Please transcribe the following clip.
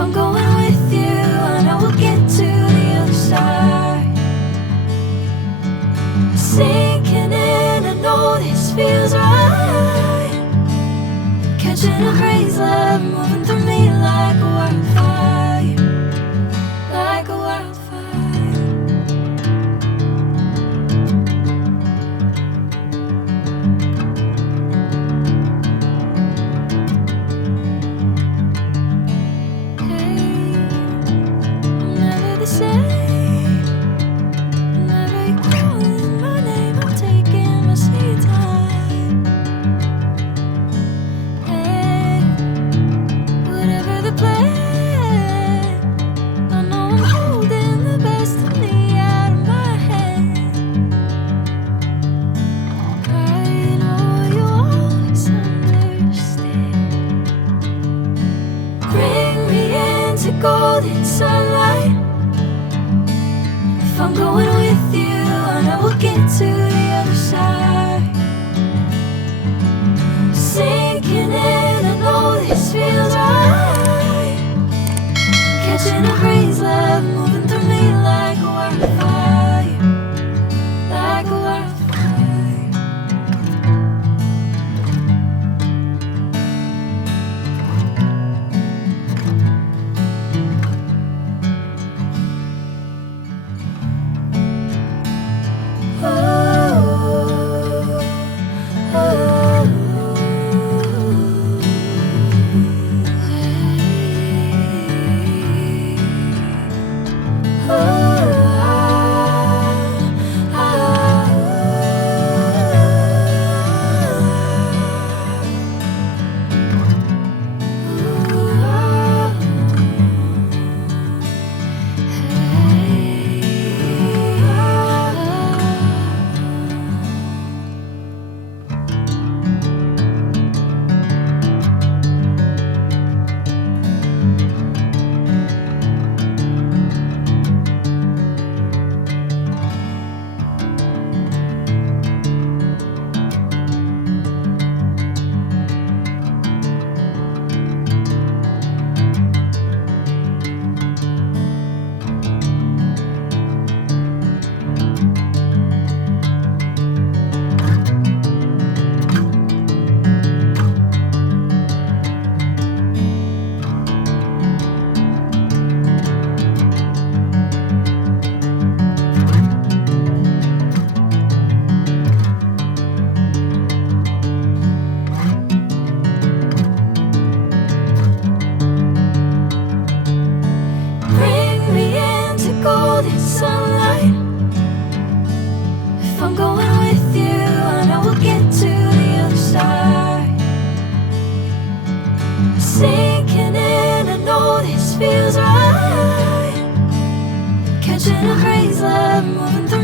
I'm going with you, I know we'll get to the other side. Sinking in, I know this feels right. Catching a crazy love, moving through me like a wildfire, like a wildfire. Golden sunlight. If I'm going with you, I know we'll get to the other side. Sinking in, I know this feels right. Catching a breeze, love moving through me like a wildfire, like a wildfire. Golden sunlight. If I'm going with you, I know we'll get to the other side. Sinking in, I know this feels right. Catching a crazy love, moving through